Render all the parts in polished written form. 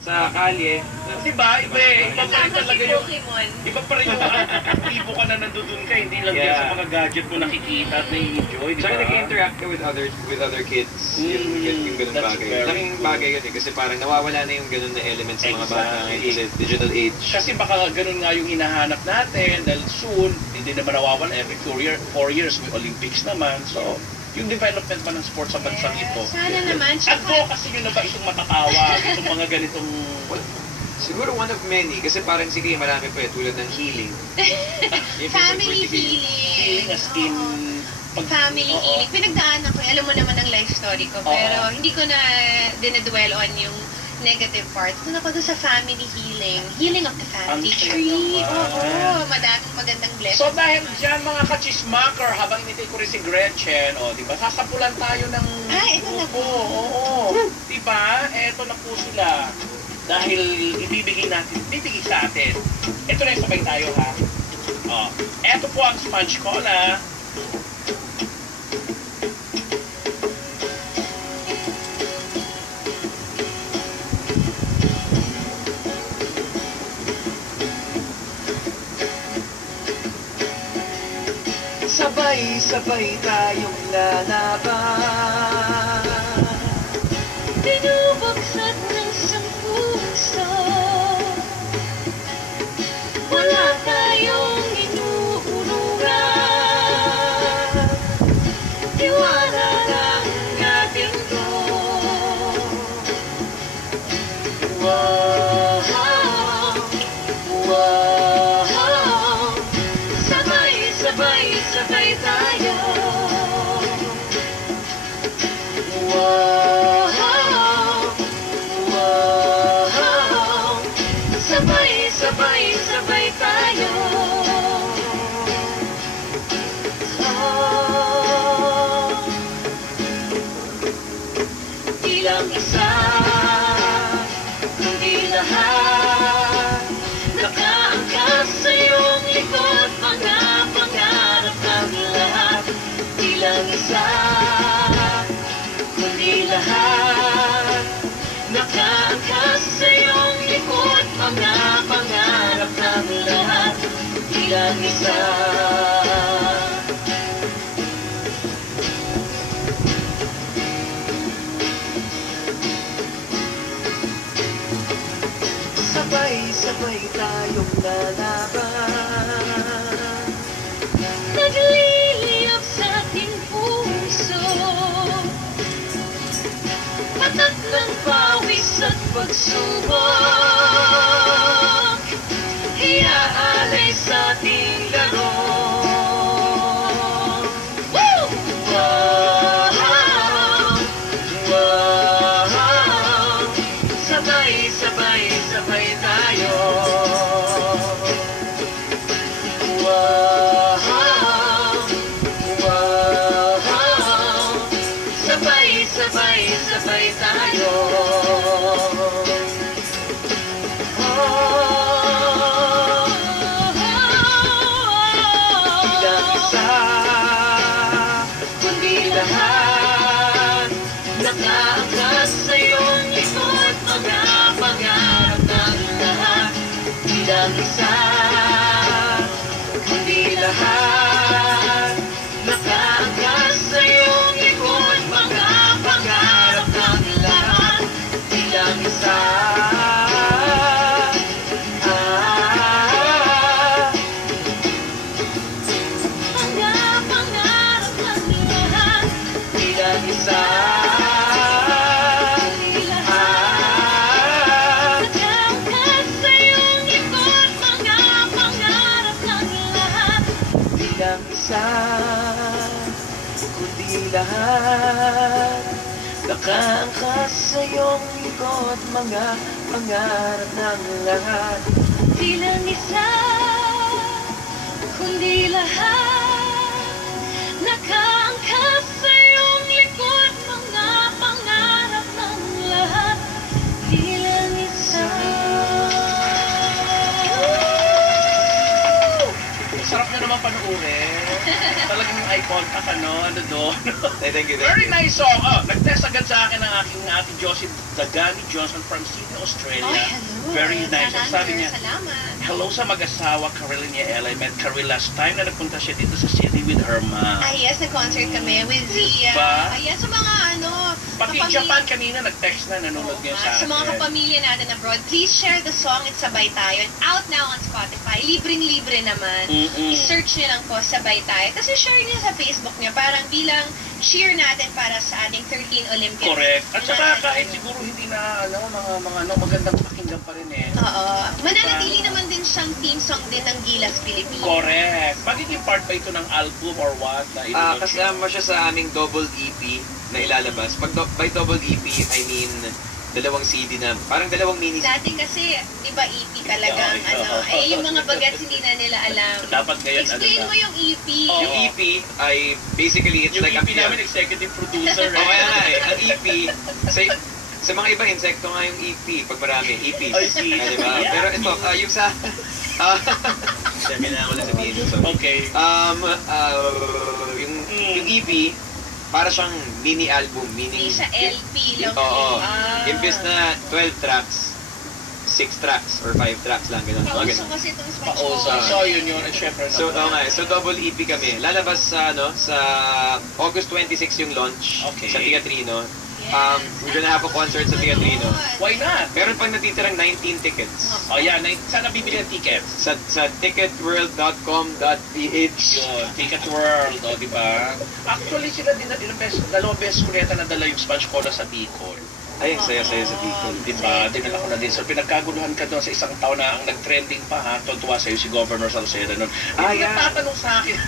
sa kalye. Diba? Iba eh. Iba pa rin talaga yung... Pokemon. Iba pa rin yung aktibo ka na nandun ka. Hindi lang yan sa mga gadget mo nakikita at nai-enjoy. Diba? Saka nag-interact ka with other kids. Yung ganun bagay. Laking bagay yun eh. Kasi parang nawawala na yung ganun na elements sa mga bata ngayon sa digital age. Kasi baka ganun nga yung hinahanap natin dahil soon, hindi naman nawawala every 4 years may Olympics naman. So, yung development pa ng sports sa bansang ito. Sana naman. Advocacy nyo na ba itong matatawag, itong mga ganitong... Siguro one of many, kasi parang sige marami pa eh, tulad ng healing. Family healing. Healing as in... Family healing. Pinagdaanan ko, alam mo naman ang life story ko, pero hindi ko na dinadwell on yung negative parts. Doon ako doon sa family healing. Healing of the family tree. Oo, madaming magandang blessings. So dahil dyan mga kachismaker, habang initay ko rin si Gretchen, diba, sasapulan tayo ng... Ito na po. Oo. Diba? Eto na po sila. Dahil ibibigay sa atin. Ito na yung sabay tayo ha. Eto po ang sponge cola. Sabay-sabay tayong lalaban. Binubagsak ng isang puso. Wala tayong inuururan. Tiwala lang natin to. Wow, wow. Sabay tayo. Wow, sabay tayo. Di lang isa, kundi lahat. Nakaangkas sa iyong likod, mga pangarap ng lahat. Di lang isa, kundi lahat. Nakaangkas sa iyong likod, mga pangarap ng lahat. Di lang isa. Sabay tayong lalaban. Nagliliyap sa ating puso, patat ng pawis at pagsubok, iaalay sa ating laro. Sabay tayo. Sabay tayo. Bilang isa, kundi lahat. Nakaangkas sa iyong likod, mga pangarap ng lahat. Bilang isa, kundi lahat. Nakaangkas sa iyong likod, mga pangarap ng lahat. Bilang isa. Pangarap ng lahat. Bilang isa. Kundi lahat. Nakaangkas sa iyong likod, mga pangarap ng lahat. Di lang isa, kundi lahat. Nakaangkas sa iyong likod, mga pangarap ng lahat. Di lang isa. Sarap na naman panoorin. Talagang yung eye contact, ano doon. Thank you. Very nice song. Oh, nag-test agad sa akin ang aking ate Josie Dagani Johnson from Sydney, Australia. Oh, hello. Very nice. Ang sabi niya, Salamat. hello sa mag-asawa, Caril niya Ella. I met Caril last time na nagpunta siya dito sa Sydney with her mom. Yes, nag-concert kami with Zia. Ba? Yes, sa mga Pati Japan kanina nag-text na nanonood niya sa Sa mga akin. kapamilya natin abroad, please share the song It's Sabay Tayo. Out now on Spotify. Libreng-libre naman. I-search niyo lang po Sabay Tayo. Kasi share niyo sa Facebook niyo parang bilang cheer natin para sa ating 13 Olympics. Correct. At saka kahit siguro hindi na mga magandang pakinggan pa rin eh. Oo. Mananatili naman din siyang theme song din ng Gilas Pilipinas. Correct. Magiging part ba ito ng album or what? Kasama siya sa aming double EP na ilalabas. By double EP, I mean dalawang CD na, parang dalawang mini CD. Dati kasi, di ba EP talagang yung mga bagets hindi na nila alam. Dapat ngayon Explain mo yung EP. Yung EP ay basically it's yung like EP namin executive producer. Oh, kaya nga ang EP sa mga iba insekto nga yung EP pag marami EP. Diba? Pero ito yung sa sabi na ako lang sabihin so. Okay. Yung EP para siyang mini album, Hindi siya LP lang. Oo. Imbes na 12 tracks, 6 tracks or 5 tracks lang ganun. Pauso kasi itong Spatch Pauso. So yun at syempre naman. So double EP kami. Lalabas sa sa August 26 yung launch sa Teatrino. We're gonna have a concert sa Teatrino. Why not? Meron pang natitirang 19 tickets. Oh yeah, saan nabibili ang tickets? Sa ticketworld.com.ph. Yun, Ticket World, di ba? Actually, sila din dalawang beses ko yata nadala yung Sponge Cola sa Bicol. Ay, ang saya-saya sa Bicol. Di ba? Dinala ko na din. So, pinagkaguluhan ka doon sa isang taon na ang nag-trending pa ha. Tuwa sa'yo si Governor Salceda noon. Hindi nagtatanong sa akin.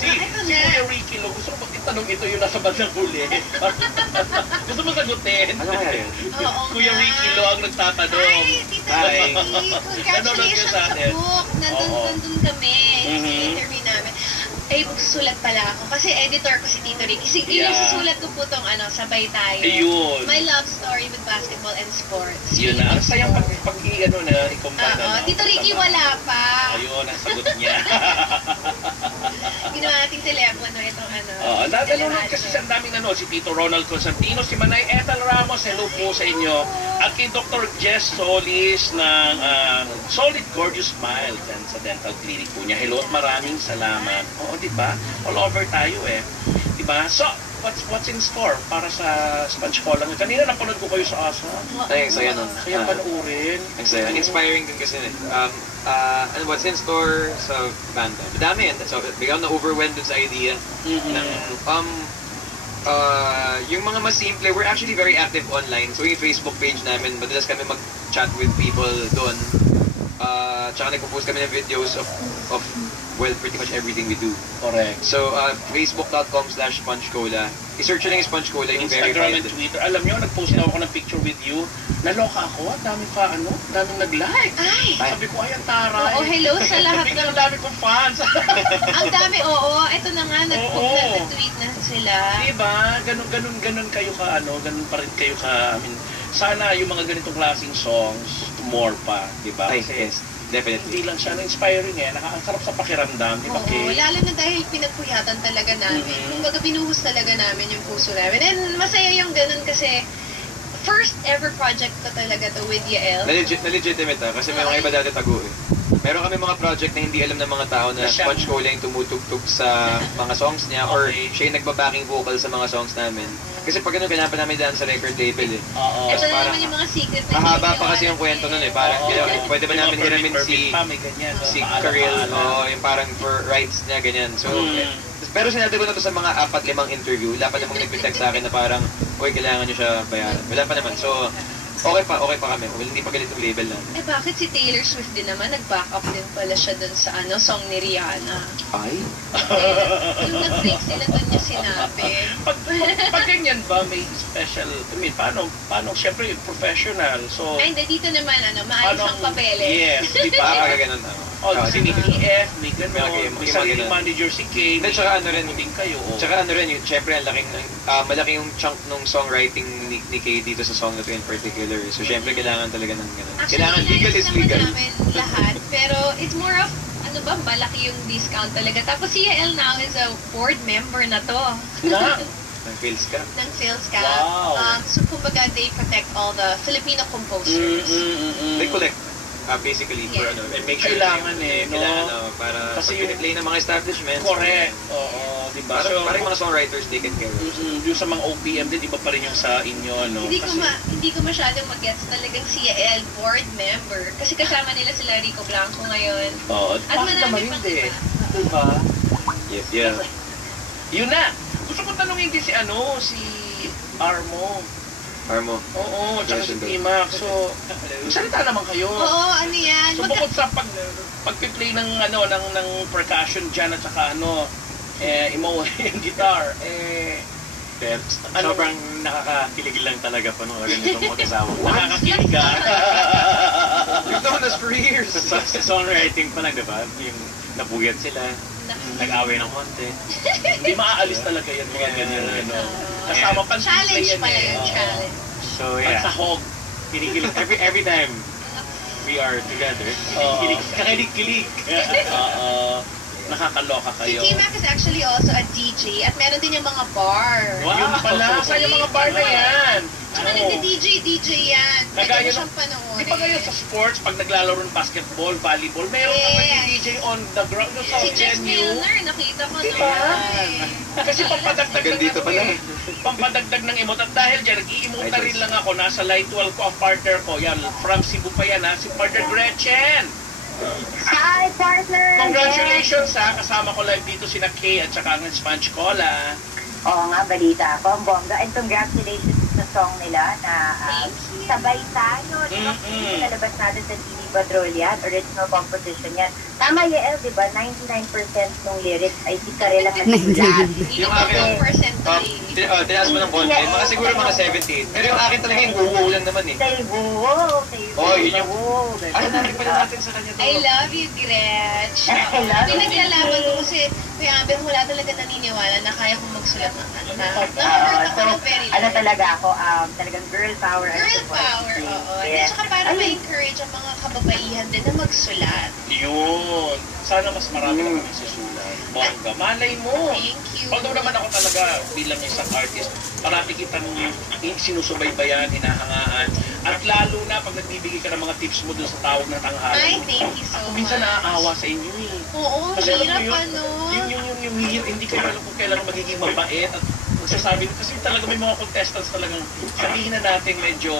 Si Kuya Ricky Lo, gusto ko itanong ito yung nasa bandang huli. Gusto mo sagutin? Ano kaya yun? Kuya Ricky Lo ang nagtatanong. Ay, Tita Ricky, congratulations sa book. Nandun kami. Interview namin. Ay, magsusulat pala ako. Kasi editor ko si Tito Ricky. Yung susulat ko po itong Sabay Tayo. Ayun. My love story with basketball and sports. Yun na. Ang sayang i-combine. Tito Ricky, wala pa. Ayun, ang sagot niya. Ginawa nating telepono itong Nadalunod kasi sa daming nanood. Si Tito Ronald Constantino, si Manay Ethel Ramos, hello po sa inyo. At kay Dr. Jess Solis ng Solid Gorgeous Smile dyan sa dental clinic po niya. Hello at maraming salamat. Oo, di ba? All over tayo eh. Di ba? So, what's in store para sa Sponge Cola? Kanina napanood ko kayo sa ASA. Ay, ang saya nun. Kaya panoorin. Ang saya. Inspiring din kasi what's in store sa banda? Madami yan. So, bigyan na overwhelmed dun sa idea ng yung mga mas simple, we're actually very active online. So yung Facebook page namin, madalas kami mag-chat with people doon. Tsaka nagpo-post kami ng videos of well, pretty much everything we do. Correct. So, facebook.com/SpongeCola. I-search nyo lang yung SpongeCola, yung Instagram verified. and Twitter. Alam nyo, nag-post na ako ng picture with you. Naloka ako. Daming nag-like. Ay! Sabi ko, ay, ang taray. Oo, hello sa lahat Biglang ang dami kong fans. Ang dami, oo. Ito na nga, nag-tweet na sila. Diba? Ganun kayo ganun pa rin kayo ka, sana yung mga ganitong klaseng songs, more pa, diba? Ay, yes. Definitely. Hindi lang siya na-inspiring ang sarap sa pakiramdam, di ba? Oo, lalo na dahil pinagpuyatan talaga namin. Kumbaga binuhos talaga namin yung puso namin. And masaya yung ganun kasi first ever project ko talaga to with Yael. Na-legitimate kasi may mga iba dati tago eh. Meron kami mga project na hindi alam ng mga tao na SpongeCola yung tumutugtog sa mga songs niya or siya yung nagbabacking vocal sa mga songs namin. Kasi pag kailangan pa namin daan sa record label eh. Ito na naman yung mga secret na mahaba pa kasi yung kwento nun eh. Parang pwede ba namin hiramin si Caril yung parang for rights niya ganyan. So, pero sinabi ko na to sa mga 4-5 interview. Wala pa namang nag-text sa akin na parang, uy, kailangan nyo siya bayaran. Wala pa naman. So, okay pa kami. Well, hindi pa galit yung label namin. Bakit si Taylor Swift din naman, nag-back up din pala siya dun sa song ni Rihanna. Ay? Yung nag-break sila dun niya sinabi. Pag ganyan ba, may special, paano, syempre, professional, so... Ay, hindi, dito naman, maayos ang papeles. Yes, di ba? Parang gano'n kasi may EF, may gano'n, may sariling manager si Kay, may tsaka ano rin, din kayo. Tsaka ano rin, syempre, malaki yung chunk nung songwriting ni Kay dito sa song na to in particular. So, syempre, kailangan talaga ng gano'n. Actually, Kailangan legal is legal. naman namin lahat, pero it's more of, ano ba, malaki yung discount talaga. Tapos si Yael now is a board member na to. Na? Ng Phils ka. Ng Philscap. Wow. So kumbaga, they protect all the Filipino composers. They collect, basically, for Yeah. ano, and make sure Kailangan no? kailangan, para Kasi pag piniplay ng mga establishments. Correct. Oo, di ba? Parang mga songwriters, they can care. Yung sa mga OPM din, iba pa rin yung sa inyo, no? Hindi ko masyadong mag-gets talagang si Yael board member. Kasi kasama nila sila Rico Blanco ngayon. Oo, At bakit naman marami pang hindi? iba. Diba? Yeah. Yun na! Gusto ko tanongin din si Armo. Armo. Oo, tsaka si Yes, T-Max. So, salita naman kayo. Oo, ano yan. So, bukod sa pag-play ng percussion dyan at saka imo yung guitar, Sobrang nakakakilig lang talaga panoorin itong mag-asawa. nakakakilig ka. You've known us for years. Sa songwriting pa lang, diba? Yung nabuyat sila, nag-away ng konti. Hindi maaalis talaga yan, mga ganyan. Kasama pa Challenge pala yun, challenge. So, yeah. Pansahog. Kinikilig. Every time we are together, kakakilig-kilig. Nakakaloka Si kayo. T-Mac is actually also a DJ at meron din yung mga bar. Wow. Yun pala. Saan yung mga bar na yan? Tsaka nagdi-DJ yan. Pwede Kagaya mo siyang panoorin. Di ba ngayon sa sports, pag naglalaro ng basketball, volleyball, meron kang nagdi-DJ on the ground sa Si Jess venue. Milner, nakita ko Diba? naman. Kasi pampadagdag Hanggang ng dito pala. pampadagdag ng emote. At dahil dyan, nag-i-emote rin lang ako. Nasa Light 12 ko ang partner ko. Yan, from Cebu pa yan ha. Si partner Gretchen. Hi, partner! Congratulations ha. Kasama ko live dito sina Kay at saka ang Sponge Cola. Oo nga, balita ako. Ang bongga. And congratulations sa song nila na Sabay Tayo. Di ba? Nalabas natin sa TV Patrol yan. Original composition yan. Tama, Yael, di ba? 99% ng lyrics ay si Karel ang nagsulat. Yung aking percentage. Tinaas mo ng konti. Mga siguro mga 17. Pero yung akin talaga yung guwo lang naman eh. Say woo! Say woo! Oh, yun yung... Woo! Ay, natin pala natin sa kanya to. I love you, Gretch. I love you. Pinaglalaban ko kasi Kuya Abel, wala talaga naniniwala na kaya kong magsulat ng kanta. Na-hurt ako ng very ano light. talaga ako, talagang girl power. and Girl support. power, oo. Yeah. At saka parang ma-encourage ang mga kababaihan din na magsulat. Yun. Sana mas marami na kami susulat. Bongga. Malay mo. Thank you. Although naman ako talaga bilang isang artist, parati kitang sinusubaybayan, hinahangaan. At lalo na pag nagbibigay ka ng mga tips mo dun sa tawag ng tanghali. Ay, thank you so Ako much. minsan naaawa sa inyo eh. Oo, Kasi alam mo hirap yun, ano. yung hindi kayo alam kung kailan magiging mabait at magsasabi. Kasi talaga may mga contestants talagang sabihin na natin medyo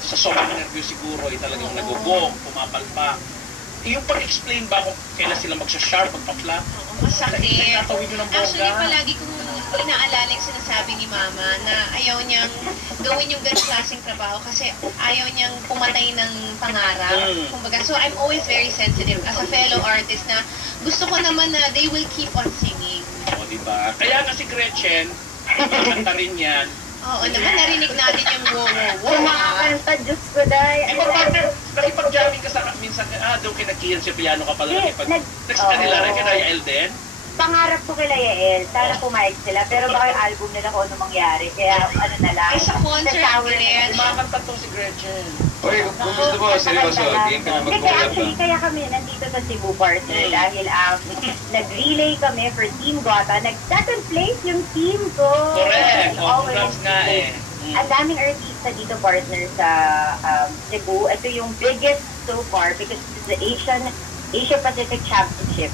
sa sobrang nervyo siguro ay talagang nagugong, pumapalpak. Yung pag-explain ba kung kailan sila magsha-sharp, magpa-flat? Oo, masakit. Tatawid nyo ng bongga. Actually, palagi kong inaalala yung sinasabi ni Mama na ayaw niyang gawin yung ganong klaseng trabaho kasi ayaw niyang pumatay ng pangarap. Kumbaga, so I'm always very sensitive as a fellow artist na gusto ko naman na they will keep on singing. O, diba? Kaya nga si Gretchen, kanta rin yan. Oo naman, narinig natin yung wow. Kumakanta, Diyos ko, day. Di ba partner, nakipag-jamming ka sa minsan, doon kinakiyan si piano ka pala Next ka nila rin, kina Elden. Pangarap ko kila Yael, sana pumayag sila, pero baka yung album nila kung ano mangyari, kaya ano na lang. Ay, sa concert, Gretch. Kumakanta to si Gretchen. Oy, kung gusto mo, seryoso, game ka na Kasi mag-collab actually, ka. kaya kami nandito sa Cebu partner dahil nag-relay kami for Team Gota. Nag-second place yung team ko. Correct. We always Congrats nga eh. Ang daming artista dito partner sa Cebu. Ito yung biggest so far because it's the Asia Pacific Championship.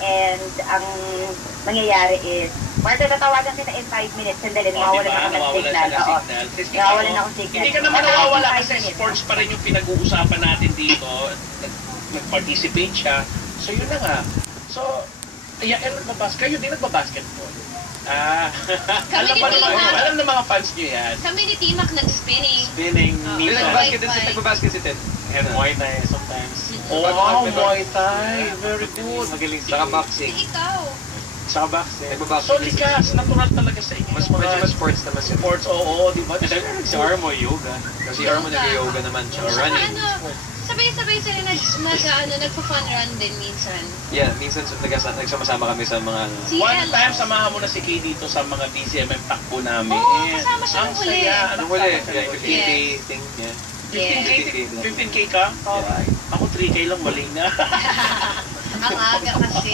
And ang mangyayari is, Marta, tatawagan kita in 5 minutes. Sandali, nawawalan ako ng signal. Oo. Nawawalan ako ng signal. Hindi ka naman nawawala kasi sports pa rin yung pinag-uusapan natin dito. Nag-participate siya. So yun na nga. So, kayo din nagbabasketball. Alam ng mga fans nyo yan. Kami ni T-Mac nag-spinning. Spinning, Hindi, minsan, nagbasket din si nagbabasket si Ted. and Muay Thai sometimes. Wow, Muay Thai. Very good. Magaling si Saka boxing. Ikaw. Saka boxing. Nagbabasket So, din si likas. Natural talaga sa inyo. Mas yung medyo mga mas sports naman si sports. Oo, di ba? Si Armo, yoga. Kasi Armo nag-yoga naman siya. Saka Running. ano, sabay-sabay sila nagpa-fun run din minsan. Yeah, minsan nagsama-sama kami sa mga ano. Si One Ella. time, samahan mo na si Kay dito sa mga BCMM takbo namin. Oo, kasama siya Ang nung huli. saya. Anong huli? Yeah, 15-day thing. Yeah. Yes. 15K ka? Alright. Ako 3K lang, mali na. Ang aga kasi.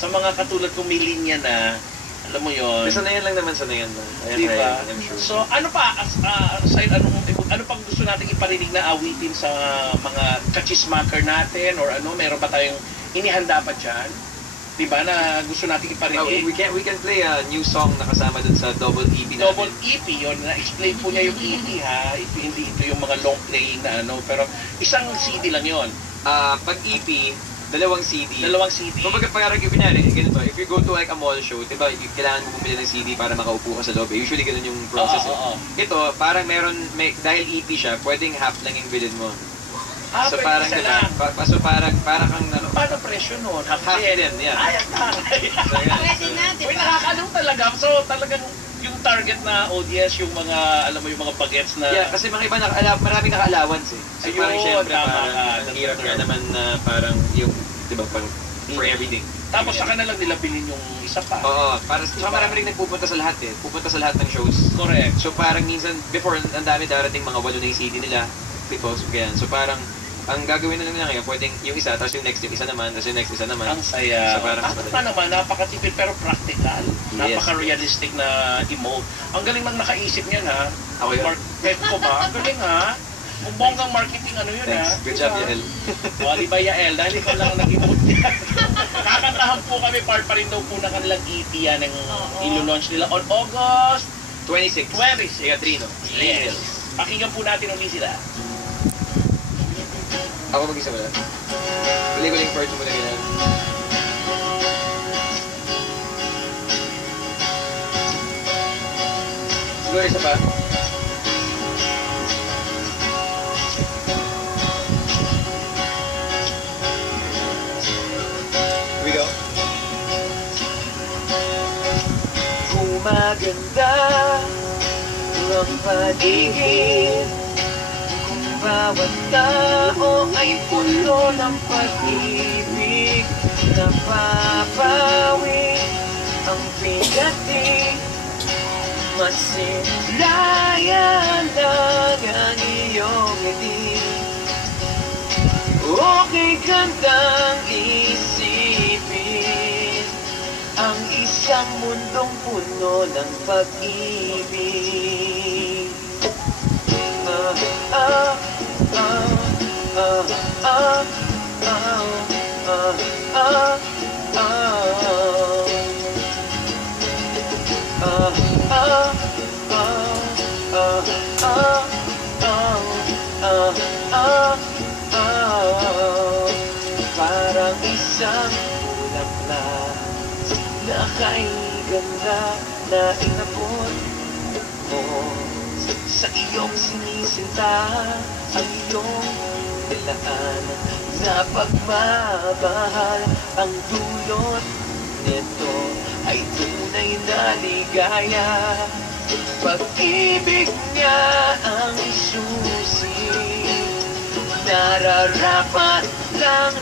Sa mga katulad kong may linya na, alam mo yun. Sanayan lang naman, sanayan lang. Diba? I'm sure. So, ano pa, aside, ano pang gusto natin iparinig na awitin sa mga kachismaker natin or ano, meron ba tayong inihanda pa dyan? Diba na gusto natin iparinig? We can play a new song na kasama dun sa double EP natin. Double EP yun, na-explain po niya yung EP ha, hindi ito yung mga long playing na ano, pero isang CD lang yun. Pag EP, dalawang CD. Dalawang CD. Kumbaga parang yung kunyari, ganun ba, if you go to like a mall show, diba, kailangan mo bumili ng CD para makaupo ka sa loob. Usually ganun yung process. Ito, parang dahil EP siya, pwedeng half lang yung bilhin mo. So pwede parang isa diba, lang. so parang kang ano, Paano presyo nun? Half din, yeah. Ay, So, yan. Pwede na, di Uy, ba? nakakalong talaga. So, talagang yung target na audience, yung mga, alam mo, yung mga bagets na... Yeah, kasi mga iba, maraming naka-allowance eh. So Ayun, parang syempre, tama parang ka. ang hirap nga naman na parang yung, diba, parang for everything. Tapos saka na lang nila bilhin yung isa pa. Oo, para saka marami rin nagpupunta sa lahat eh. Pupunta sa lahat ng shows. Correct. So parang minsan, before, ang dami darating mga 8 na yung CD nila. Because, ganyan. So parang, ang gagawin na lang nila ngayon, pwedeng yung isa, tapos yung next yung isa naman, tapos yung next isa naman. Ang saya. So parang Pa naman, napakatipid pero practical. Yes. Napaka-realistic na emote. Ang galing mang nakaisip niyan ha. Ako yun. Ko ba? Ang galing ha. Kung bonggang marketing ano yun ha. Thanks. Good job, Yael. O, di ba Yael? Dahil ikaw lang ang nag-emote niya. Kakantahan po kami, part pa rin daw po ng kanilang EP yan ang ilo-launch nila on August 26. 26. Teatrino. Yes. Pakinggan po natin ulit sila. Ako mag-isa wala. Kuling-kuling part mo lang yan. Siguro isa pa. Here we go. Gumaganda ang paligid, kung bawat tao ay puno ng pag-ibig, napapawi ang pindating, masilayan lang ang iyong ngiti. Okay gandang isipin ang isang mundong puno ng pag-ibig. Parang isang bulaklak na kay ganda na inabot mo sa iyong sinisinta, ang iyong nilaan na pagmamahal. Ang dulot nito ay tunay na ligaya, pag-ibig niya ang susi, nararapat lang